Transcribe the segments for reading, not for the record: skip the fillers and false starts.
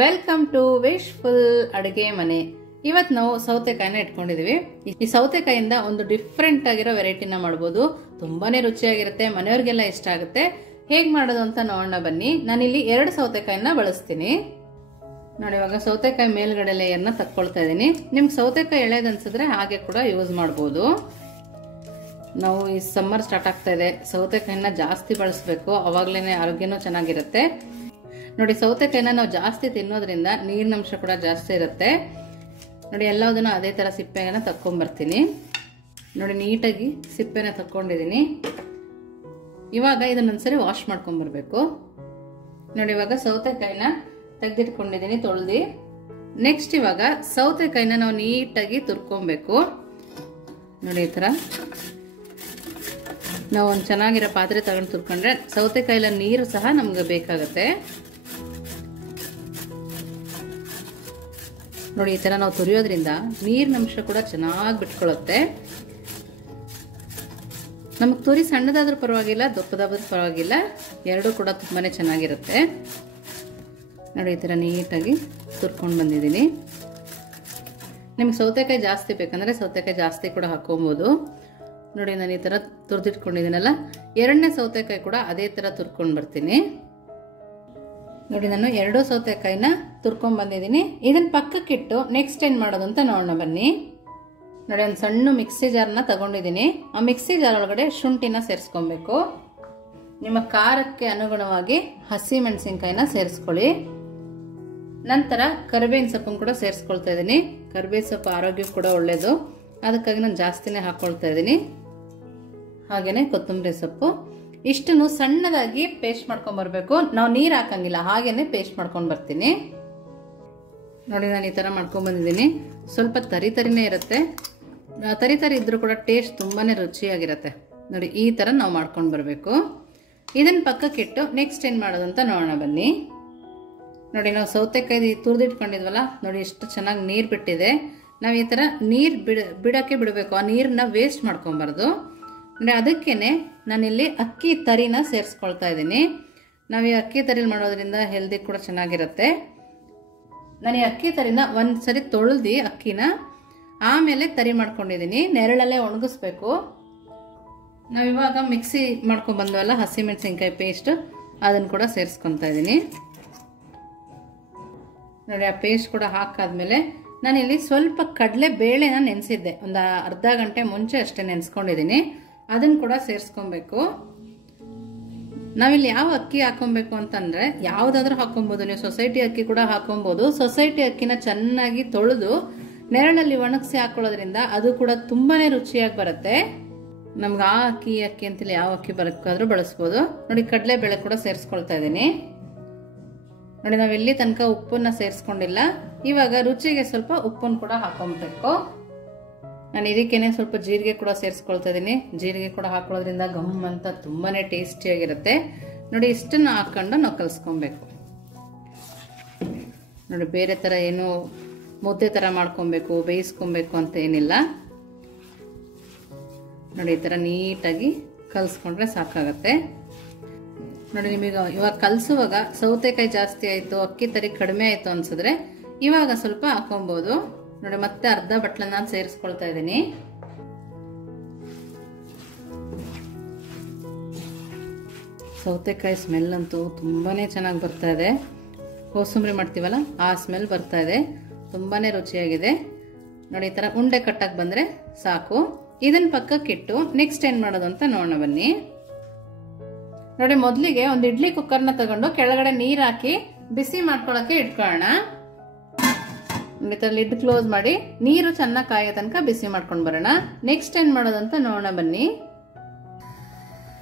Welcome to wishful ಅಡುಗೆ ಮನೆ. ಇವತ್ತು ನಾವು ಸೌತೆಕಾಯಿನ ಇಟ್ಕೊಂಡಿದೀವಿ. ಈ ಸೌತೆಕಾಯಿಂದ ಒಂದು ಡಿಫ್ರೆಂಟ್ ಆಗಿರೋ ವೆರೈಟಿನ ಮಾಡಬಹುದು. ತುಂಬಾನೇ ರುಚಿಯಾಗಿರುತ್ತೆ, ಮನೆಯವರಿಗೆಲ್ಲ ಇಷ್ಟ ಆಗುತ್ತೆ. ಹೇಗ್ ಮಾಡೋದು ಅಂತ ನೋಡೋಣ ಬನ್ನಿ. ನಾನಿಲ್ಲಿ 2 ಸೌತೆಕಾಯಿನ ಬಳಸ್ತೀನಿ ನೋಡಿ. ಇವಾಗ ಸೌತೆಕಾಯಿ ಮೇಲ್ಗಡೆ ಲೇಯರ್ನ ತಕ್ಕೊಳ್ತಾ ಇದೀನಿ. ನಿಮ್ಗೆ ಸೌತೆಕಾಯಿ ಎಳೆದ್ ಅನ್ಸಿದ್ರೆ ಹಾಗೆ ಕೂಡ ಯೂಸ್ ಮಾಡಬಹುದು. ನಾವು ಈ ಸಮ್ಮರ್ ಸ್ಟಾರ್ಟ್ ಆಗ್ತಾ ಇದೆ, ಸೌತೆಕಾಯಿನ ಜಾಸ್ತಿ ಬಳಸಬೇಕು, ಅವಾಗ್ಲೇನೆ ಆರೋಗ್ಯನೂ ಚೆನ್ನಾಗಿರುತ್ತೆ ನೋಡಿ. ಸೌತೆಕಾಯಿನ ನಾವು ಜಾಸ್ತಿ ತಿನ್ನೋದ್ರಿಂದ ನೀರಿನಂಶ ಕೂಡ ಜಾಸ್ತಿ ಇರುತ್ತೆ ನೋಡಿ. ಎಲ್ಲದನ್ನು ಅದೇ ತರ ಸಿಪ್ಪೆನ ತಕ್ಕೊಂಡ್ಬರ್ತೀನಿ ನೋಡಿ. ನೀಟಾಗಿ ಸಿಪ್ಪೆನ ತಕ್ಕೊಂಡಿದೀನಿ. ಇವಾಗ ಇದನ್ನೊಂದ್ಸರಿ ವಾಶ್ ಮಾಡ್ಕೊಂಡ್ಬರ್ಬೇಕು ನೋಡಿ. ಇವಾಗ ಸೌತೆಕಾಯಿನ ತೆಗೆದಿಟ್ಕೊಂಡಿದೀನಿ ತೊಳ್ದಿ. ನೆಕ್ಸ್ಟ್ ಇವಾಗ ಸೌತೆಕಾಯಿನ ನಾವು ನೀಟಾಗಿ ತುರ್ಕೊಬೇಕು ನೋಡಿ. ಈ ತರ ನಾವು ಒಂದು ಚೆನ್ನಾಗಿರೋ ಪಾತ್ರೆ ತಗೊಂಡು ತುರ್ಕೊಂಡ್ರೆ ಸೌತೆಕಾಯಿಲ ನೀರು ಸಹ ನಮ್ಗೆ ಬೇಕಾಗತ್ತೆ ನೋಡಿ. ಈ ತರ ನಾವು ತುರಿಯೋದ್ರಿಂದ ನೀರಿನಂಶ ಕೂಡ ಚೆನ್ನಾಗಿ ಬಿಟ್ಕೊಳ್ಳುತ್ತೆ. ನಮಗ್ ತುರಿ ಸಣ್ಣದಾದ್ರೂ ಪರವಾಗಿಲ್ಲ, ದೊಡ್ಡದಾದ್ರೂ ಪರವಾಗಿಲ್ಲ, ಎರಡೂ ಕೂಡ ತುಂಬಾನೇ ಚೆನ್ನಾಗಿರುತ್ತೆ ನೋಡಿ. ಈ ತರ ನೀಟಾಗಿ ತುರ್ಕೊಂಡು ಬಂದಿದ್ದೀನಿ. ನಿಮ್ಗೆ ಸೌತೆಕಾಯಿ ಜಾಸ್ತಿ ಬೇಕಂದ್ರೆ ಸೌತೆಕಾಯಿ ಜಾಸ್ತಿ ಕೂಡ ಹಾಕೊಬಹುದು ನೋಡಿ. ನಾನು ಈ ತರ ತುರ್ದಿಟ್ಕೊಂಡಿದ್ದೀನಲ್ಲ, 2ನೇ ಸೌತೆಕಾಯಿ ಕೂಡ ಅದೇ ತರ ತುರ್ಕೊಂಡು ಬರ್ತೀನಿ ನೋಡಿ. ನಾನು 2 ಸೌತೆಕಾಯಿನ ತುರ್ಕೊಂಡ್ ಬಂದಿದ್ದೀನಿ. ಇದನ್ನ ಪಕ್ಕಕ್ಕಿಟ್ಟು ನೆಕ್ಸ್ಟ್ ಏನ್ ಮಾಡೋದು ಅಂತ ನೋಡೋಣ ಬನ್ನಿ ನೋಡಿ. ಒಂದು ಸಣ್ಣ ಮಿಕ್ಸಿ ಜಾರ್ನ ತಗೊಂಡಿದ್ದೀನಿ. ಆ ಮಿಕ್ಸಿ ಜಾರ್ ಒಳಗಡೆ ಶುಂಠಿನ ಸೇರಿಸ್ಕೊಬೇಕು. ನಿಮ್ಮ ಖಾರಕ್ಕೆ ಅನುಗುಣವಾಗಿ ಹಸಿ ಮೆಣಸಿನ್ಕಾಯಿನ ಸೇರಿಸ್ಕೊಳ್ಳಿ. ನಂತರ ಕರಿಬೇವಿನ ಸೊಪ್ಪನ್ನು ಕೂಡ ಸೇರಿಸ್ಕೊಳ್ತಾ ಇದ್ದೀನಿ. ಕರಿಬೇವಿನ ಸೊಪ್ಪು ಆರೋಗ್ಯಕ್ಕೆ ಕೂಡ ಒಳ್ಳೇದು, ಅದಕ್ಕಾಗಿ ನಾನು ಜಾಸ್ತಿನೇ ಹಾಕೊಳ್ತಾ ಇದ್ದೀನಿ. ಹಾಗೇನೆ ಕೊತ್ತಂಬರಿ ಸೊಪ್ಪು. ಇಷ್ಟನ್ನು ಸಣ್ಣದಾಗಿ ಪೇಸ್ಟ್ ಮಾಡ್ಕೊಂಡ್ ಬರ್ಬೇಕು. ನಾವು ನೀರು ಹಾಕಂಗಿಲ್ಲ, ಹಾಗೇನೆ ಪೇಸ್ಟ್ ಮಾಡ್ಕೊಂಡ್ ಬರ್ತೀನಿ ನೋಡಿ. ನಾನು ಈ ತರ ಮಾಡ್ಕೊಂಡ್ ಬಂದಿದ್ದೀನಿ. ಸ್ವಲ್ಪ ತರಿ ತರಿನೇ ಇರುತ್ತೆ. ತರಿ ತರಿ ಇದ್ರೂ ಕೂಡ ಟೇಸ್ಟ್ ತುಂಬಾನೇ ರುಚಿಯಾಗಿರುತ್ತೆ ನೋಡಿ. ಈ ತರ ನಾವು ಮಾಡ್ಕೊಂಡ್ ಬರ್ಬೇಕು. ಇದನ್ನ ಪಕ್ಕಕ್ಕಿಟ್ಟು ನೆಕ್ಸ್ಟ್ ಏನ್ ಮಾಡೋದು ಅಂತ ನೋಡೋಣ ಬನ್ನಿ ನೋಡಿ. ನಾವು ಸೌತೆಕಾಯಿ ತುರಿದಿಟ್ಕೊಂಡಿದ್ವಲ್ಲ ನೋಡಿ, ಎಷ್ಟು ಚೆನ್ನಾಗಿ ನೀರ್ ಬಿಟ್ಟಿದೆ. ನಾವು ಈ ತರ ನೀರ್ ಬಿಡಕ್ಕೆ ಬಿಡಬೇಕು. ಆ ನೀರನ್ನ ವೇಸ್ಟ್ ಮಾಡ್ಕೊಬಾರ್ದು ನೋಡಿ. ಅದಕ್ಕೇನೆ ನಾನಿಲ್ಲಿ ಅಕ್ಕಿ ತರಿನ ಸೇರಿಸ್ಕೊಳ್ತಾ ಇದ್ದೀನಿ. ನಾವು ಈ ಅಕ್ಕಿ ತರಿಲಿ ಮಾಡೋದ್ರಿಂದ ಹೆಲ್ದಿ ಕೂಡ ಚೆನ್ನಾಗಿರುತ್ತೆ. ನಾನು ಈ ಅಕ್ಕಿ ತರಿನ ಒಂದ್ಸರಿ ತೊಳೆದಿ ಅಕ್ಕಿನ ಆಮೇಲೆ ತರಿ ಮಾಡ್ಕೊಂಡಿದ್ದೀನಿ. ನೆರಳಲ್ಲೇ ಒಣಗಿಸ್ಬೇಕು. ನಾವಿವಾಗ ಮಿಕ್ಸಿ ಮಾಡ್ಕೊಂಡ್ ಬಂದ್ವಲ್ಲ ಹಸಿಮೆಣಸಿನ್ಕಾಯಿ ಪೇಸ್ಟ್, ಅದನ್ನು ಕೂಡ ಸೇರಿಸ್ಕೊತಾ ಇದ್ದೀನಿ ನೋಡಿ. ಆ ಪೇಸ್ಟ್ ಕೂಡ ಹಾಕಾದ್ಮೇಲೆ ನಾನಿಲ್ಲಿ ಸ್ವಲ್ಪ ಕಡಲೆ ಬೇಳೆನ ನೆನೆಸಿದ್ದೆ, ಒಂದು ಅರ್ಧ ಗಂಟೆ ಮುಂಚೆ ಅಷ್ಟೇ ನೆನೆಸ್ಕೊಂಡಿದ್ದೀನಿ. ಅದನ್ನು ಕೂಡ ಸೇರಿಸ್ಕೊಬೇಕು. ನಾವಿಲ್ಲಿ ಯಾವ ಅಕ್ಕಿ ಹಾಕೊಬೇಕು ಅಂತಂದ್ರೆ ಯಾವ್ದಾದ್ರೂ ಹಾಕೊಬಹುದು. ನೀವು ಸೊಸೈಟಿ ಅಕ್ಕಿ ಕೂಡ ಹಾಕೊಬಹುದು. ಸೊಸೈಟಿ ಅಕ್ಕಿನ ಚೆನ್ನಾಗಿ ತೊಳೆದು ನೆರಳಲ್ಲಿ ಒಣಗಿಸಿ ಹಾಕೊಳ್ಳೋದ್ರಿಂದ ಅದು ಕೂಡ ತುಂಬಾನೇ ರುಚಿಯಾಗಿ ಬರುತ್ತೆ. ನಮ್ಗೆ ಆ ಅಕ್ಕಿ ಅಂತೇಳಿ ಯಾವ ಅಕ್ಕಿ ಬೇಕಾದ್ರೂ ಬಳಸ್ಬೋದು ನೋಡಿ. ಕಡಲೆ ಬೇಳೆ ಕೂಡ ಸೇರಿಸ್ಕೊಳ್ತಾ ಇದ್ದೀನಿ ನೋಡಿ. ನಾವು ಇಲ್ಲಿ ತನಕ ಉಪ್ಪನ್ನ ಸೇರಿಸ್ಕೊಂಡಿಲ್ಲ. ಇವಾಗ ರುಚಿಗೆ ಸ್ವಲ್ಪ ಉಪ್ಪನ್ನು ಕೂಡ ಹಾಕೊಬೇಕು. ನಾನು ಇದಕ್ಕೇನೆ ಸ್ವಲ್ಪ ಜೀರಿಗೆ ಕೂಡ ಸೇರಿಸ್ಕೊಳ್ತಾ ಇದ್ದೀನಿ. ಜೀರಿಗೆ ಕೂಡ ಹಾಕೊಳ್ಳೋದ್ರಿಂದ ಗಮ್ ಅಂತ ತುಂಬಾನೇ ಟೇಸ್ಟಿಯಾಗಿರುತ್ತೆ ನೋಡಿ. ಇಷ್ಟನ್ನು ಹಾಕೊಂಡು ನಾವು ಕಲ್ಸ್ಕೊಬೇಕು ನೋಡಿ. ಬೇರೆ ತರ ಏನು ಮುದ್ದೆ ತರ ಮಾಡ್ಕೊಬೇಕು, ಬೇಯಿಸ್ಕೊಬೇಕು ಅಂತ ಏನಿಲ್ಲ ನೋಡಿ. ಈ ತರ ನೀಟಾಗಿ ಕಲ್ಸ್ಕೊಂಡ್ರೆ ಸಾಕಾಗತ್ತೆ ನೋಡಿ. ನಿಮಗೆ ಇವಾಗ ಕಲ್ಸುವಾಗ ಸೌತೆಕಾಯಿ ಜಾಸ್ತಿ ಆಯ್ತು, ಅಕ್ಕಿ ತರಿ ಕಡಿಮೆ ಆಯ್ತು ಅನ್ಸಿದ್ರೆ ಇವಾಗ ಸ್ವಲ್ಪ ಹಾಕೊಬಹುದು ನೋಡಿ. ಮತ್ತೆ ಅರ್ಧ ಬಟ್ಲನ್ನ ಸೇರಿಸ್ಕೊಳ್ತಾ ಇದ್ದೀನಿ ಸೌತೆಕಾಯಿ ಸ್ಮೆಲ್ ಅಂತೂ ತುಂಬಾನೇ ಚೆನ್ನಾಗಿ ಬರ್ತಾ ಇದೆ. ಕೋಸಂಬರಿ ಮಾಡ್ತೀವಲ್ಲ ಆ ಸ್ಮೆಲ್ ಬರ್ತಾ ಇದೆ, ತುಂಬಾನೇ ರುಚಿಯಾಗಿದೆ ನೋಡಿ. ಈ ತರ ಉಂಡೆ ಕಟ್ಟಕ್ ಬಂದ್ರೆ ಸಾಕು. ಇದನ್ನ ಪಕ್ಕಕ್ಕಿಟ್ಟು ನೆಕ್ಸ್ಟ್ ಏನ್ ಮಾಡೋದು ಅಂತ ನೋಡೋಣ ಬನ್ನಿ ನೋಡಿ. ಮೊದಲಿಗೆ ಒಂದು ಇಡ್ಲಿ ಕುಕ್ಕರ್ನ ತಗೊಂಡು ಕೆಳಗಡೆ ನೀರ್ ಹಾಕಿ ಬಿಸಿ ಮಾಡ್ಕೊಳಕ್ಕೆ ಇಟ್ಕೊಳ್ಳೋಣ. ಲಿಡ್ ಕ್ಲೋಸ್ ಮಾಡಿ ನೀರು ಚೆನ್ನಾಗಿ ಕಾಯೋ ತನಕ ಬಿಸಿ ಮಾಡ್ಕೊಂಡು ಬರೋಣ. ನೆಕ್ಸ್ಟ್ ಏನ್ ಮಾಡೋದಂತ ನೋಡೋಣ ಬನ್ನಿ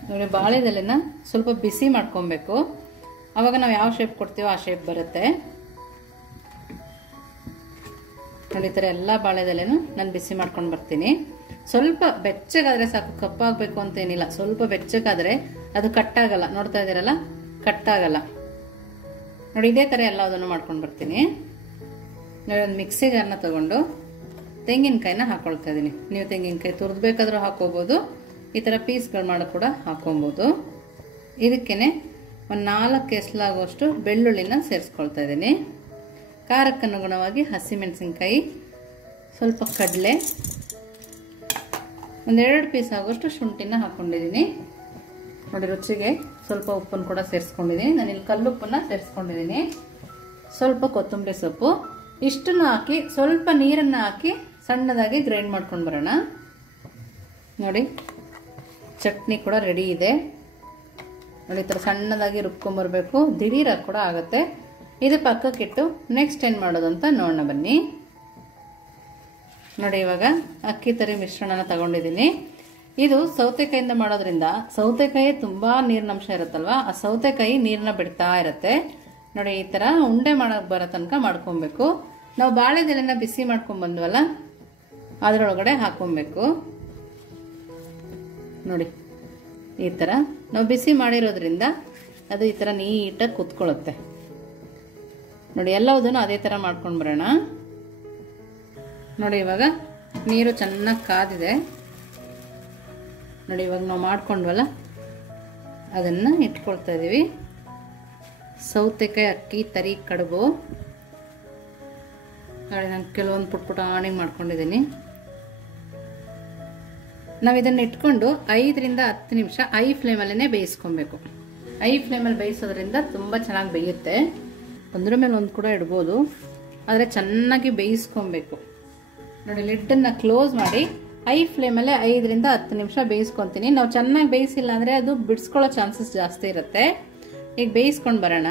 ನೋಡಿ. ಬಾಳೆದೆಲೆನ ಸ್ವಲ್ಪ ಬಿಸಿ ಮಾಡ್ಕೊಬೇಕು. ಅವಾಗ ನಾವು ಯಾವ ಶೇಪ್ ಕೊಡ್ತೀವೋ ಆ ಶೇಪ್ ಬರುತ್ತೆ ನೋಡಿ. ಈ ತರ ಎಲ್ಲಾ ಬಾಳೆದೆಲೆನು ನಾನು ಬಿಸಿ ಮಾಡ್ಕೊಂಡು ಬರ್ತೀನಿ. ಸ್ವಲ್ಪ ಬೆಚ್ಚಗಾದ್ರೆ ಸಾಕು, ಕಪ್ಪಾಗಬೇಕು ಅಂತ ಏನಿಲ್ಲ. ಸ್ವಲ್ಪ ಬೆಚ್ಚಗಾದ್ರೆ ಅದು ಕಟ್ಟಾಗಲ್ಲ. ನೋಡ್ತಾ ಇದ್ದೀರಲ್ಲ, ಕಟ್ಟಾಗಲ್ಲ ನೋಡಿ. ಇದೇ ತರ ಎಲ್ಲದನ್ನು ಮಾಡ್ಕೊಂಡು ಬರ್ತೀನಿ ನೋಡಿ. ಒಂದು ಮಿಕ್ಸಿ ಜಾರ್ನ ತಗೊಂಡು ತೆಂಗಿನಕಾಯಿನ ಹಾಕೊಳ್ತಾ ಇದ್ದೀನಿ. ನೀವು ತೆಂಗಿನಕಾಯಿ ತುರಿದ್ಬೇಕಾದ್ರೂ ಹಾಕೋಬಹುದು, ಈ ತರ ಪೀಸ್ಗಳು ಮಾಡಿ ಕೂಡ ಹಾಕೊಬಹುದು. ಇದಕ್ಕೇನೆ ಒಂದು 4 ಎಸ್ಲಾಗುವಷ್ಟು ಬೆಳ್ಳುಳ್ಳಿನ ಸೇರಿಸ್ಕೊಳ್ತಾ ಇದ್ದೀನಿ. ಖಾರಕ್ಕನುಗುಣವಾಗಿ ಹಸಿಮೆಣಸಿನ್ಕಾಯಿ, ಸ್ವಲ್ಪ ಕಡಲೆ, ಒಂದೆರಡು ಪೀಸ್ ಆಗೋಷ್ಟು ಶುಂಠಿನ ಹಾಕ್ಕೊಂಡಿದ್ದೀನಿ. ನೋಡಿ ರುಚಿಗೆ ಸ್ವಲ್ಪ ಉಪ್ಪನ್ನು ಕೂಡ ಸೇರಿಸ್ಕೊಂಡಿದ್ದೀನಿ. ನಾನಿಲ್ಲಿ ಕಲ್ಲುಪ್ಪನ್ನು ಸೇರಿಸ್ಕೊಂಡಿದ್ದೀನಿ. ಸ್ವಲ್ಪ ಕೊತ್ತಂಬರಿ ಸೊಪ್ಪು, ಇಷ್ಟನ್ನು ಹಾಕಿ ಸ್ವಲ್ಪ ನೀರನ್ನು ಹಾಕಿ ಸಣ್ಣದಾಗಿ ಗ್ರೈಂಡ್ ಮಾಡ್ಕೊಂಡು ಬರೋಣ. ನೋಡಿ ಚಟ್ನಿ ಕೂಡ ರೆಡಿ ಇದೆ. ನೋಡಿ ಈ ಥರ ಸಣ್ಣದಾಗಿ ರುಬ್ಕೊಂಬರ್ಬೇಕು. ದಿಢೀರಾಗಿ ಕೂಡ ಆಗುತ್ತೆ. ಇದು ಪಕ್ಕಕ್ಕಿಟ್ಟು ನೆಕ್ಸ್ಟ್ ಏನು ಮಾಡೋದು ಅಂತ ನೋಡೋಣ ಬನ್ನಿ. ನೋಡಿ ಇವಾಗ ಅಕ್ಕಿ ತರಿ ಮಿಶ್ರಣನ ತಗೊಂಡಿದ್ದೀನಿ. ಇದು ಸೌತೆಕಾಯಿಂದ ಮಾಡೋದ್ರಿಂದ ಸೌತೆಕಾಯಿ ತುಂಬ ನೀರಿನಂಶ ಇರುತ್ತಲ್ವ, ಆ ಸೌತೆಕಾಯಿ ನೀರನ್ನ ಬಿಡ್ತಾ ಇರುತ್ತೆ. ನೋಡಿ ಈ ಥರ ಉಂಡೆ ಮಾಡೋಕ್ಕೆ ಬರೋ ತನಕ ಮಾಡ್ಕೊಬೇಕು. ನಾವು ಬಾಳೆದೆಲೆನ ಬಿಸಿ ಮಾಡ್ಕೊಂಡ್ಬಂದ್ವಲ್ಲ ಅದರೊಳಗಡೆ ಹಾಕ್ಕೊಬೇಕು. ನೋಡಿ ಈ ಥರ ನಾವು ಬಿಸಿ ಮಾಡಿರೋದ್ರಿಂದ ಅದು ಈ ಥರ ನೀಟಾಗಿ ಕುತ್ಕೊಳ್ಳುತ್ತೆ. ನೋಡಿ ಎಲ್ಲವುದನ್ನು ಅದೇ ಥರ ಮಾಡ್ಕೊಂಡು ಬರೋಣ. ನೋಡಿ ಇವಾಗ ನೀರು ಚೆನ್ನಾಗಿ ಕಾದಿದೆ. ನೋಡಿ ಇವಾಗ ನಾವು ಮಾಡ್ಕೊಂಡ್ವಲ್ಲ ಅದನ್ನು ಇಟ್ಕೊಳ್ತಾ ಇದ್ದೀವಿ. ಸೌತೆಕಾಯಿ ಅಕ್ಕಿ ತರಿ ಕಡುಬು. ನೋಡಿ ನಾನು ಕೆಲವೊಂದು ಪುಟ್ಟಾಣಿಗೆ ಮಾಡ್ಕೊಂಡಿದ್ದೀನಿ. ನಾವು ಇದನ್ನು ಇಟ್ಕೊಂಡು 5 ರಿಂದ 10 ನಿಮಿಷ ಐ ಫ್ಲೇಮಲ್ಲೇ ಬೇಯಿಸ್ಕೊಬೇಕು. ಐ ಫ್ಲೇಮಲ್ಲಿ ಬೇಯಿಸೋದ್ರಿಂದ ತುಂಬ ಚೆನ್ನಾಗಿ ಬೇಯುತ್ತೆ. ಒಂದ್ರ ಮೇಲೆ ಒಂದು ಕೂಡ ಇಡ್ಬೋದು, ಆದರೆ ಚೆನ್ನಾಗಿ ಬೇಯಿಸ್ಕೊಬೇಕು. ನೋಡಿ ಲಿಡ್ಡನ್ನು ಕ್ಲೋಸ್ ಮಾಡಿ ಐ ಫ್ಲೇಮಲ್ಲೇ 5 ರಿಂದ 10 ನಿಮಿಷ ಬೇಯಿಸ್ಕೊತೀನಿ. ನಾವು ಚೆನ್ನಾಗಿ ಬೇಯಿಸಿಲ್ಲ ಅಂದರೆ ಅದು ಬಿಡಿಸ್ಕೊಳ್ಳೋ ಚಾನ್ಸಸ್ ಜಾಸ್ತಿ ಇರುತ್ತೆ. ಈಗ ಬೇಯಿಸ್ಕೊಂಡು ಬರೋಣ.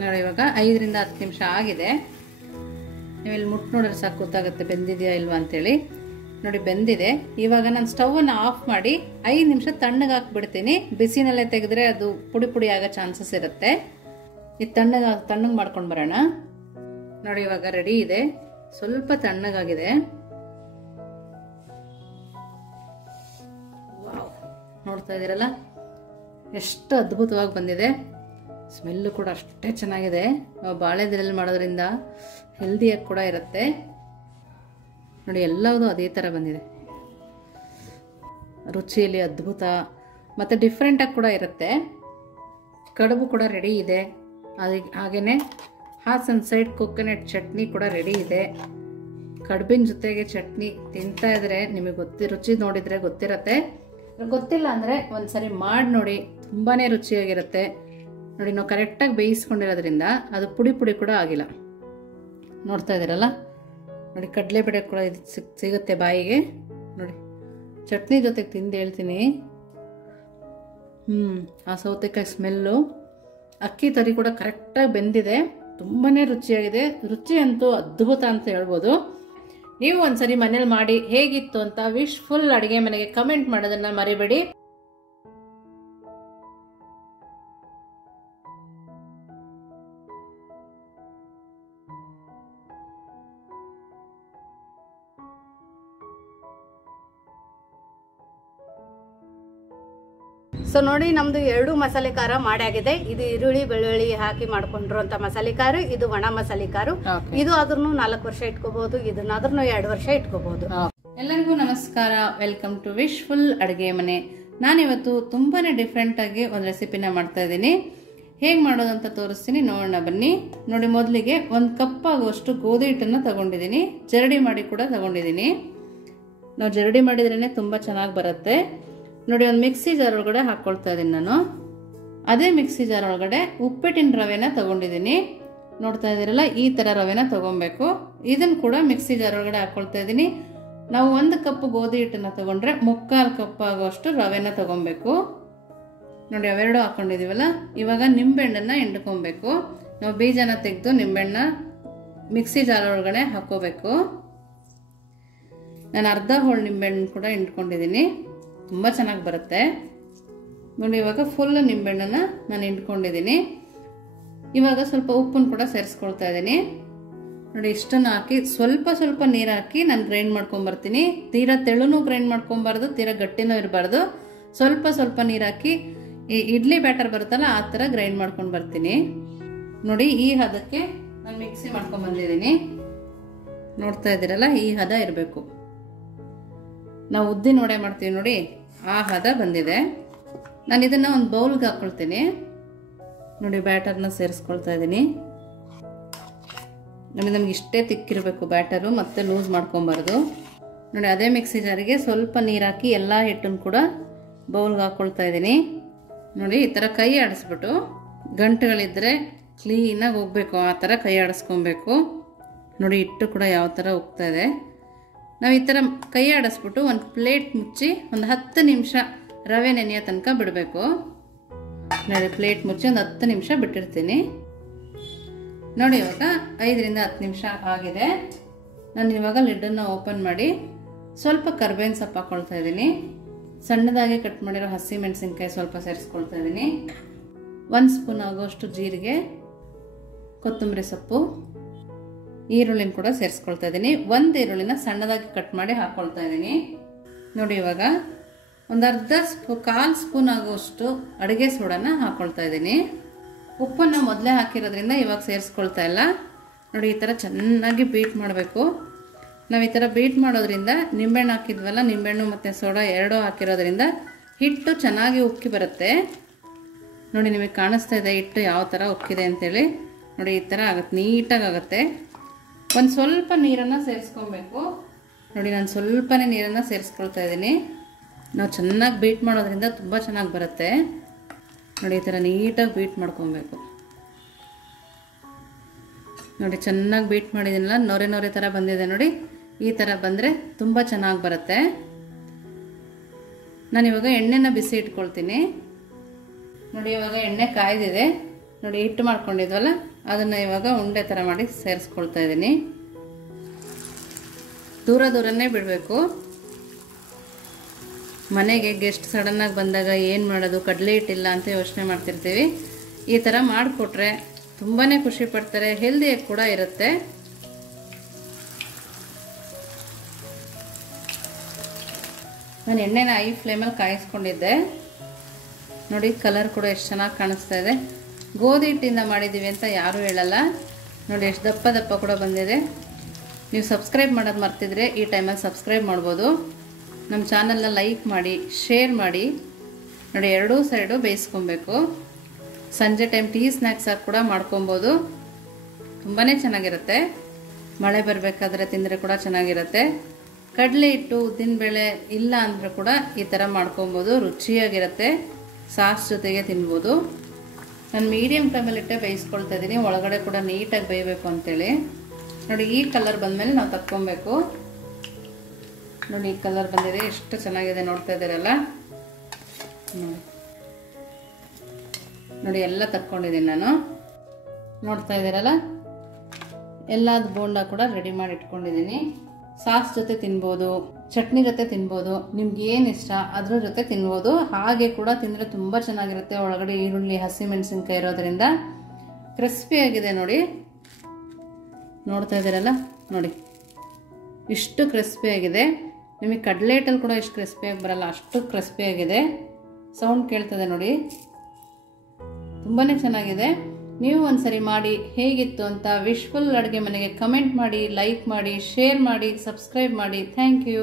ನೋಡಿ ಇವಾಗ 5 ರಿಂದ 10 ನಿಮಿಷ ಆಗಿದೆ. ನೀವು ಇಲ್ಲಿ ಮುಟ್ಟು ನೋಡಿದ್ರೆ ಸಾಕು ಗೊತ್ತಾಗುತ್ತೆ ಬೆಂದಿದೆಯಾ ಇಲ್ವಾ ಅಂತೇಳಿ. ನೋಡಿ ಬೆಂದಿದೆ. ಇವಾಗ ನಾನು ಸ್ಟವನ್ನು ಆಫ್ ಮಾಡಿ 5 ನಿಮಿಷ ತಣ್ಣಗೆ ಹಾಕ್ಬಿಡ್ತೀನಿ. ಬಿಸಿನಲ್ಲೇ ತೆಗೆದ್ರೆ ಅದು ಪುಡಿ ಪುಡಿ ಆಗೋ ಚಾನ್ಸಸ್ ಇರುತ್ತೆ. ಇದು ತಣ್ಣಗೆ ಮಾಡ್ಕೊಂಡು ಬರೋಣ. ನೋಡಿ ಇವಾಗ ರೆಡಿ ಇದೆ. ಸ್ವಲ್ಪ ತಣ್ಣಗಾಗಿದೆ. ನೋಡ್ತಾ ಇದ್ದೀರಲ್ಲ ಎಷ್ಟು ಅದ್ಭುತವಾಗಿ ಬಂದಿದೆ. ಸ್ಮೆಲ್ಲು ಕೂಡ ಅಷ್ಟೇ ಚೆನ್ನಾಗಿದೆ. ಬಾಳೆದೆಲೆಯಲ್ಲಿ ಮಾಡೋದ್ರಿಂದ ಹೆಲ್ದಿಯಾಗಿ ಕೂಡ ಇರುತ್ತೆ. ನೋಡಿ ಎಲ್ಲವೂ ಅದೇ ಥರ ಬಂದಿದೆ. ರುಚಿಯಲ್ಲಿ ಅದ್ಭುತ ಮತ್ತು ಡಿಫ್ರೆಂಟಾಗಿ ಕೂಡ ಇರುತ್ತೆ. ಕಡುಬು ಕೂಡ ರೆಡಿ ಇದೆ. ಹಾಗೆಯೇ ಹಾಸನ್ ಸೈಡ್ ಕೊಕೊನಟ್ ಚಟ್ನಿ ಕೂಡ ರೆಡಿ ಇದೆ. ಕಡುಬಿನ ಜೊತೆಗೆ ಚಟ್ನಿ ತಿಂತಾ ಇದ್ರೆ ನಿಮಗೆ ರುಚಿ ನೋಡಿದರೆ ಗೊತ್ತಿರುತ್ತೆ. ಗೊತ್ತಿಲ್ಲ ಅಂದರೆ ಒಂದ್ಸರಿ ಮಾಡಿ ನೋಡಿ, ತುಂಬಾ ರುಚಿಯಾಗಿರುತ್ತೆ. ನೋಡಿ ನಾವು ಕರೆಕ್ಟಾಗಿ ಬೇಯಿಸ್ಕೊಂಡಿರೋದ್ರಿಂದ ಅದು ಪುಡಿ ಪುಡಿ ಕೂಡ ಆಗಿಲ್ಲ. ನೋಡ್ತಾ ಇದ್ದೀರಲ್ಲ. ನೋಡಿ ಕಡಲೆಬೇಳೆ ಕೂಡ ಇದು ಸಿಗುತ್ತೆ ಬಾಯಿಗೆ. ನೋಡಿ ಚಟ್ನಿ ಜೊತೆಗೆ ತಿಂದು ಹೇಳ್ತೀನಿ. ಆ ಸೌತೆಕಾಯಿ ಸ್ಮೆಲ್ಲು, ಅಕ್ಕಿ ತರಿ ಕೂಡ ಕರೆಕ್ಟಾಗಿ ಬೆಂದಿದೆ. ತುಂಬಾ ರುಚಿಯಾಗಿದೆ. ರುಚಿ ಅಂತೂ ಅದ್ಭುತ ಅಂತ ಹೇಳ್ಬೋದು. ನೀವು ಒಂದ್ಸರಿ ಮನೇಲಿ ಮಾಡಿ ಹೇಗಿತ್ತು ಅಂತ ವಿಶ್ ಫುಲ್ ಅಡುಗೆ ಮನೆಗೆ ಕಮೆಂಟ್ ಮಾಡೋದನ್ನ ಮರಿಬೇಡಿ. ಸೊ ನೋಡಿ ನಮ್ದು 2 ಮಸಾಲೆ ಖಾರ ಮಾಡಾಗಿದೆ. ಇದು ಈರುಳ್ಳಿ ಬೆಳ್ಳುಳ್ಳಿ ಹಾಕಿ ಮಾಡ್ಕೊಂಡಿರುವಂತ ಮಸಾಲೆ ಖಾರ, ಇದು ಒಣ ಮಸಾಲೆ ಖಾರ. ಇದು ಆದ್ರೂ 4 ವರ್ಷ ಇಟ್ಕೋಬಹುದು, ಇದನ್ನಾದ್ರೂ 2 ವರ್ಷ ಇಟ್ಕೋಬಹುದು. ಎಲ್ಲರಿಗೂ ನಮಸ್ಕಾರ. ವೆಲ್ಕಮ್ ಟು ವಿಶ್ ಫುಲ್ ಅಡುಗೆ ಮನೆ. ನಾನಿವತ್ತು ತುಂಬಾನೇ ಡಿಫ್ರೆಂಟ್ ಆಗಿ ಒಂದು ರೆಸಿಪಿನ ಮಾಡ್ತಾ ಇದ್ದೀನಿ. ಹೇಗೆ ಮಾಡೋದಂತ ತೋರಿಸ್ತೀನಿ, ನೋಡೋಣ ಬನ್ನಿ. ನೋಡಿ ಮೊದಲಿಗೆ 1 ಕಪ್ ಆಗುವಷ್ಟು ಗೋಧಿ ಹಿಟ್ಟನ್ನು ತಗೊಂಡಿದ್ದೀನಿ. ಜರಡಿ ಮಾಡಿ ಕೂಡ ತಗೊಂಡಿದ್ದೀನಿ. ನಾವು ಜರಡಿ ಮಾಡಿದ್ರೇ ತುಂಬ ಚೆನ್ನಾಗಿ ಬರುತ್ತೆ. ನೋಡಿ ಒಂದು ಮಿಕ್ಸಿ ಜಾರ್ ಒಳಗಡೆ ಹಾಕ್ಕೊಳ್ತಾ ಇದ್ದೀನಿ ನಾನು. ಅದೇ ಮಿಕ್ಸಿ ಜಾರ್ ಒಳಗಡೆ ಉಪ್ಪಿಟ್ಟಿನ ರವೆನ ತಗೊಂಡಿದ್ದೀನಿ. ನೋಡ್ತಾ ಇದ್ದೀರಲ್ಲ, ಈ ಥರ ರವೆನ ತಗೊಬೇಕು. ಇದನ್ನು ಕೂಡ ಮಿಕ್ಸಿ ಜಾರ್ ಒಳಗಡೆ ಹಾಕ್ಕೊಳ್ತಾ ಇದ್ದೀನಿ. ನಾವು 1 ಕಪ್ ಗೋಧಿ ಹಿಟ್ಟನ್ನು ತಗೊಂಡ್ರೆ 3/4 ಕಪ್ ಆಗುವಷ್ಟು ರವೆನ ತಗೊಬೇಕು. ನೋಡಿ ಅವೆರಡು ಹಾಕೊಂಡಿದೀವಲ್ಲ. ಇವಾಗ ನಿಂಬೆಹಣ್ಣನ್ನು ಹಿಂಡ್ಕೊಬೇಕು. ನಾವು ಬೀಜನ ತೆಗೆದು ನಿಂಬೆಹಣ್ಣ ಮಿಕ್ಸಿ ಜಾರ್ ಒಳಗಡೆ ಹಾಕೋಬೇಕು. ನಾನು ಅರ್ಧ ಹೋಳು ನಿಂಬೆಹಣ್ಣು ಕೂಡ ಹಿಂಡ್ಕೊಂಡಿದ್ದೀನಿ. ತುಂಬ ಚೆನ್ನಾಗಿ ಬರುತ್ತೆ. ನೋಡಿ ಇವಾಗ ಫುಲ್ ನಿಂಬೆಹಣ್ಣನ್ನು ನಾನು ಹಿಂಡ್ಕೊಂಡಿದ್ದೀನಿ. ಇವಾಗ ಸ್ವಲ್ಪ ಉಪ್ಪನ್ನು ಕೂಡ ಸೇರಿಸ್ಕೊಳ್ತಾ ಇದ್ದೀನಿ. ನೋಡಿ ಇಷ್ಟನ್ನು ಹಾಕಿ ಸ್ವಲ್ಪ ಸ್ವಲ್ಪ ನೀರು ಹಾಕಿ ನಾನು ಗ್ರೈಂಡ್ ಮಾಡ್ಕೊಂಬರ್ತೀನಿ. ತೀರಾ ತೆಳುನೂ ಗ್ರೈಂಡ್ ಮಾಡ್ಕೊಬಾರ್ದು, ತೀರಾ ಗಟ್ಟಿನೂ ಇರಬಾರ್ದು. ಸ್ವಲ್ಪ ಸ್ವಲ್ಪ ನೀರು ಹಾಕಿ ಈ ಇಡ್ಲಿ ಬ್ಯಾಟರ್ ಬರುತ್ತಲ್ಲ ಆ ಥರ ಗ್ರೈಂಡ್ ಮಾಡ್ಕೊಂಡು ಬರ್ತೀನಿ. ನೋಡಿ ಈ ಹದಕ್ಕೆ ನಾನು ಮಿಕ್ಸಿ ಮಾಡ್ಕೊಂಡು ಬಂದಿದ್ದೀನಿ. ನೋಡ್ತಾ ಇದ್ದೀರಲ್ಲ, ಈ ಹದ ಇರಬೇಕು. ನಾವು ಉದ್ದಿನ ವಡೆ ಮಾಡ್ತೀವಿ ನೋಡಿ, ಆ ಹದ ಬಂದಿದೆ. ನಾನು ಇದನ್ನು ಒಂದು ಬೌಲ್ಗೆ ಹಾಕ್ಕೊಳ್ತೀನಿ. ನೋಡಿ ಬ್ಯಾಟರ್ನ ಸೇರಿಸ್ಕೊಳ್ತಾ ಇದ್ದೀನಿ. ನಮಗೆ ಇಷ್ಟೇ ತಿಕ್ಕಿರಬೇಕು ಬ್ಯಾಟರು, ಮತ್ತೆ ಲೂಸ್ ಮಾಡ್ಕೊಬಾರ್ದು ನೋಡಿ. ಅದೇ ಮಿಕ್ಸಿ ಜಾರಿಗೆ ಸ್ವಲ್ಪ ನೀರು ಹಾಕಿ ಎಲ್ಲ ಹಿಟ್ಟನ್ನು ಕೂಡ ಬೌಲ್ಗೆ ಹಾಕ್ಕೊಳ್ತಾ ಇದ್ದೀನಿ ನೋಡಿ. ಈ ಥರ ಕೈ ಆಡಿಸ್ಬಿಟ್ಟು ಗಂಟುಗಳಿದ್ರೆ ಕ್ಲೀನಾಗಿ ಹೋಗ್ಬೇಕು, ಆ ಥರ ಕೈ ಆಡಿಸ್ಕೊಬೇಕು ನೋಡಿ. ಹಿಟ್ಟು ಕೂಡ ಯಾವ ಥರ ಹೋಗ್ತಾ ಇದೆ. ನಾವು ಈ ಥರ ಕೈ ಆಡಿಸ್ಬಿಟ್ಟು ಒಂದು ಪ್ಲೇಟ್ ಮುಚ್ಚಿ ಒಂದು 10 ನಿಮಿಷ ರವೆ ನೆನೆಯೋ ತನಕ ಬಿಡಬೇಕು ನೋಡಿ. ಪ್ಲೇಟ್ ಮುಚ್ಚಿ ಒಂದು 10 ನಿಮಿಷ ಬಿಟ್ಟಿರ್ತೀನಿ ನೋಡಿ. ಇವಾಗ 5ರಿಂದ 10 ನಿಮಿಷ ಆಗಿದೆ. ನಾನು ಇವಾಗ ಲಿಡ್ಡನ್ನು ಓಪನ್ ಮಾಡಿ ಸ್ವಲ್ಪ ಕರ್ಬೇವಿನ ಸೊಪ್ಪು ಹಾಕ್ಕೊಳ್ತಾ ಇದ್ದೀನಿ. ಸಣ್ಣದಾಗಿ ಕಟ್ ಮಾಡಿರೋ ಹಸಿ ಮೆಣಸಿನ್ಕಾಯಿ ಸ್ವಲ್ಪ ಸೇರಿಸ್ಕೊಳ್ತಾ ಇದ್ದೀನಿ. 1 ಸ್ಪೂನ್ ಆಗೋಷ್ಟು ಜೀರಿಗೆ, ಕೊತ್ತಂಬರಿ ಸೊಪ್ಪು, ಈರುಳ್ಳಿನ ಕೂಡ ಸೇರಿಸ್ಕೊಳ್ತಾ ಇದ್ದೀನಿ. 1 ಈರುಳ್ಳಿನ ಸಣ್ಣದಾಗಿ ಕಟ್ ಮಾಡಿ ಹಾಕ್ಕೊಳ್ತಾ ಇದ್ದೀನಿ ನೋಡಿ. ಇವಾಗ ಒಂದು ಕಾಲು ಸ್ಪೂನ್ ಆಗೋಷ್ಟು ಅಡುಗೆ ಸೋಡಾನ ಹಾಕ್ಕೊಳ್ತಾ ಇದ್ದೀನಿ. ಉಪ್ಪನ್ನು ಮೊದಲೇ ಹಾಕಿರೋದ್ರಿಂದ ಇವಾಗ ಸೇರಿಸ್ಕೊಳ್ತಾ ಇಲ್ಲ ನೋಡಿ. ಈ ಥರ ಚೆನ್ನಾಗಿ ಬೀಟ್ ಮಾಡಬೇಕು. ನಾವು ಈ ಥರ ಬೀಟ್ ಮಾಡೋದ್ರಿಂದ ನಿಂಬೆಹಣ್ಣು ಹಾಕಿದ್ವಲ್ಲ, ನಿಂಬೆಹಣ್ಣು ಮತ್ತು ಸೋಡಾ ಎರಡೂ ಹಾಕಿರೋದ್ರಿಂದ ಹಿಟ್ಟು ಚೆನ್ನಾಗಿ ಉಕ್ಕಿ ಬರುತ್ತೆ ನೋಡಿ. ನಿಮಗೆ ಕಾಣಿಸ್ತಾ ಇದೆ ಹಿಟ್ಟು ಯಾವ ಥರ ಉಕ್ಕಿದೆ ಅಂತೇಳಿ ನೋಡಿ. ಈ ಥರ ಆಗುತ್ತೆ, ನೀಟಾಗಿ ಆಗುತ್ತೆ. ಒಂದು ಸ್ವಲ್ಪ ನೀರನ್ನು ಸೇರಿಸ್ಕೊಬೇಕು ನೋಡಿ. ನಾನು ಸ್ವಲ್ಪನೇ ನೀರನ್ನು ಸೇರಿಸ್ಕೊಳ್ತಾ ಇದ್ದೀನಿ. ನಾವು ಚೆನ್ನಾಗಿ ಬೀಟ್ ಮಾಡೋದ್ರಿಂದ ತುಂಬ ಚೆನ್ನಾಗಿ ಬರುತ್ತೆ ನೋಡಿ. ಈ ಥರ ನೀಟಾಗಿ ಬೀಟ್ ಮಾಡ್ಕೊಬೇಕು ನೋಡಿ. ಚೆನ್ನಾಗಿ ಬೀಟ್ ಮಾಡಿದ್ದೀನಲ್ಲ, ನೊರೆ ನೊರೆ ಥರ ಬಂದಿದೆ ನೋಡಿ. ಈ ಥರ ಬಂದರೆ ತುಂಬ ಚೆನ್ನಾಗಿ ಬರುತ್ತೆ. ನಾನಿವಾಗ ಎಣ್ಣೆನ ಬಿಸಿ ಇಟ್ಕೊಳ್ತೀನಿ ನೋಡಿ. ಇವಾಗ ಎಣ್ಣೆ ಕಾಯ್ದಿದೆ ನೋಡಿ. ಹಿಟ್ಟು ಮಾಡ್ಕೊಂಡಿದ್ವಲ್ಲ ಅದನ್ನು ಇವಾಗ ಉಂಡೆ ಥರ ಮಾಡಿ ಸೇರಿಸ್ಕೊಳ್ತಾ ಇದ್ದೀನಿ. ದೂರನೇ ಬಿಡಬೇಕು. ಮನೆಗೆ ಗೆಸ್ಟ್ ಸಡನ್ನಾಗಿ ಬಂದಾಗ ಏನು ಮಾಡೋದು, ಕಡಲೆ ಹಿಟ್ಟಿಲ್ಲ ಅಂತ ಯೋಚನೆ ಮಾಡ್ತಿರ್ತೀವಿ. ಈ ಥರ ಮಾಡಿಕೊಟ್ರೆ ತುಂಬಾ ಖುಷಿ ಪಡ್ತಾರೆ, ಹೆಲ್ದಿಯಾಗಿ ಕೂಡ ಇರುತ್ತೆ. ನಾನು ಎಣ್ಣೆನ ಐ ಫ್ಲೇಮಲ್ಲಿ ಕಾಯಿಸ್ಕೊಂಡಿದ್ದೆ ನೋಡಿ. ಕಲರ್ ಕೂಡ ಎಷ್ಟು ಚೆನ್ನಾಗಿ ಕಾಣಿಸ್ತಾ ಇದೆ. ಗೋಧಿ ಹಿಟ್ಟಿಂದ ಮಾಡಿದ್ದೀವಿ ಅಂತ ಯಾರೂ ಹೇಳಲ್ಲ ನೋಡಿ. ಎಷ್ಟು ದಪ್ಪ ದಪ್ಪ ಕೂಡ ಬಂದಿದೆ. ನೀವು ಸಬ್ಸ್ಕ್ರೈಬ್ ಮಾಡೋದು ಮರ್ತಿದ್ರೆ ಈ ಟೈಮಲ್ಲಿ ಸಬ್ಸ್ಕ್ರೈಬ್ ಮಾಡ್ಬೋದು. ನಮ್ಮ ಚಾನಲ್ನ ಲೈಕ್ ಮಾಡಿ, ಶೇರ್ ಮಾಡಿ ನೋಡಿ. ಎರಡೂ ಸೈಡು ಬೇಯಿಸ್ಕೊಬೇಕು. ಸಂಜೆ ಟೈಮ್ ಟೀ ಸ್ನ್ಯಾಕ್ಸ್ ಆಗಿ ಕೂಡ ಮಾಡ್ಕೊಬೋದು. ತುಂಬಾ ಚೆನ್ನಾಗಿರುತ್ತೆ. ಮಳೆ ಬರಬೇಕಾದ್ರೆ ತಿಂದರೆ ಕೂಡ ಚೆನ್ನಾಗಿರುತ್ತೆ. ಕಡಲೆ ಹಿಟ್ಟು, ಉದ್ದಿನಬೇಳೆ ಇಲ್ಲ ಅಂದರೆ ಕೂಡ ಈ ಥರ ಮಾಡ್ಕೊಬೋದು. ರುಚಿಯಾಗಿರುತ್ತೆ. ಸಾಸ್ ಜೊತೆಗೆ ತಿನ್ಬೋದು. ನಾನು ಮೀಡಿಯಮ್ ಫ್ಲೇಮಲ್ಲಿಟ್ಟೆ ಬೇಯಿಸ್ಕೊಳ್ತಾ ಇದ್ದೀನಿ. ಒಳಗಡೆ ಕೂಡ ನೀಟಾಗಿ ಬೇಯಬೇಕು ಅಂತೇಳಿ ನೋಡಿ. ಈ ಕಲರ್ ಬಂದಮೇಲೆ ನಾವು ತಕ್ಕೊಬೇಕು ನೋಡಿ. ಈ ಕಲರ್ ಬಂದಿದೆ, ಎಷ್ಟು ಚೆನ್ನಾಗಿದೆ ನೋಡ್ತಾ ಇದ್ದೀರಲ್ಲ ನೋಡಿ. ಎಲ್ಲ ತಕ್ಕೊಂಡಿದ್ದೀನಿ ನಾನು, ನೋಡ್ತಾ ಇದ್ದೀರಲ್ಲ. ಎಲ್ಲದ ಬೋಂಡ ಕೂಡ ರೆಡಿ ಮಾಡಿ ಇಟ್ಕೊಂಡಿದ್ದೀನಿ. ಸಾಸ್ ಜೊತೆ ತಿನ್ಬೋದು, ಚಟ್ನಿ ಜೊತೆ ತಿನ್ಬೋದು, ನಿಮ್ಗೆ ಏನು ಇಷ್ಟ ಅದ್ರ ಜೊತೆ ತಿನ್ಬೋದು. ಹಾಗೆ ಕೂಡ ತಿಂದರೆ ತುಂಬ ಚೆನ್ನಾಗಿರುತ್ತೆ. ಒಳಗಡೆ ಈರುಳ್ಳಿ, ಹಸಿ ಮೆಣಸಿನ್ಕಾಯಿ ಇರೋದ್ರಿಂದ ಕ್ರಿಸ್ಪಿಯಾಗಿದೆ ನೋಡಿ. ನೋಡ್ತಾ ಇದ್ದೀರಲ್ಲ ನೋಡಿ, ಇಷ್ಟು ಕ್ರಿಸ್ಪಿಯಾಗಿದೆ. ನಿಮಗೆ ಕಡಲೆ ಹಿಟ್ಟಲ್ಲಿ ಕೂಡ ಇಷ್ಟು ಕ್ರಿಸ್ಪಿಯಾಗಿ ಬರಲ್ಲ, ಅಷ್ಟು ಕ್ರಿಸ್ಪಿಯಾಗಿದೆ. ಸೌಂಡ್ ಕೇಳ್ತದೆ ನೋಡಿ, ತುಂಬಾ ಚೆನ್ನಾಗಿದೆ. ನೀವು ಒಂದ್ಸರಿ ಮಾಡಿ ಹೇಗಿತ್ತು ಅಂತ ವಿಶ್ಫುಲ್ ಅಡುಗೆ ಮನೆಗೆ ಕಮೆಂಟ್ ಮಾಡಿ, ಲೈಕ್ ಮಾಡಿ, ಶೇರ್ ಮಾಡಿ, ಸಬ್ಸ್ಕ್ರೈಬ್ ಮಾಡಿ. Thank you.